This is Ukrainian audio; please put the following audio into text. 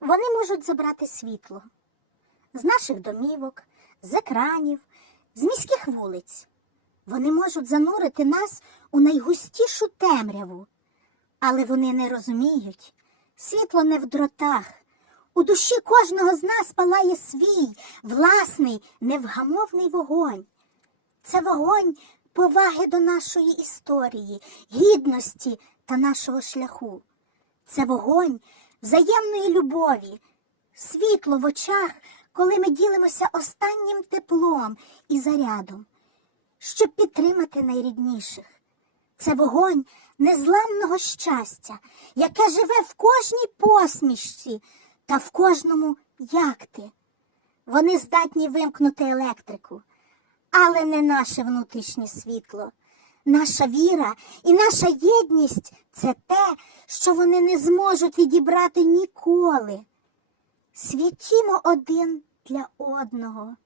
Вони можуть забрати світло з наших домівок, з екранів, з міських вулиць. Вони можуть занурити нас у найгустішу темряву, але вони не розуміють, світло не в дротах. У душі кожного з нас палає свій власний невгамовний вогонь. Це вогонь поваги до нашої історії, гідності та нашого шляху. Це вогонь взаємної любові, світло в очах, коли ми ділимося останнім теплом і зарядом, щоб підтримати найрідніших. Це вогонь незламного щастя, яке живе в кожній посмішці та в кожному як ти. Вони здатні вимкнути електрику, але не наше внутрішнє світло. Наша віра і наша єдність це те, що вони не зможуть відібрати ніколи. Світімо один для одного.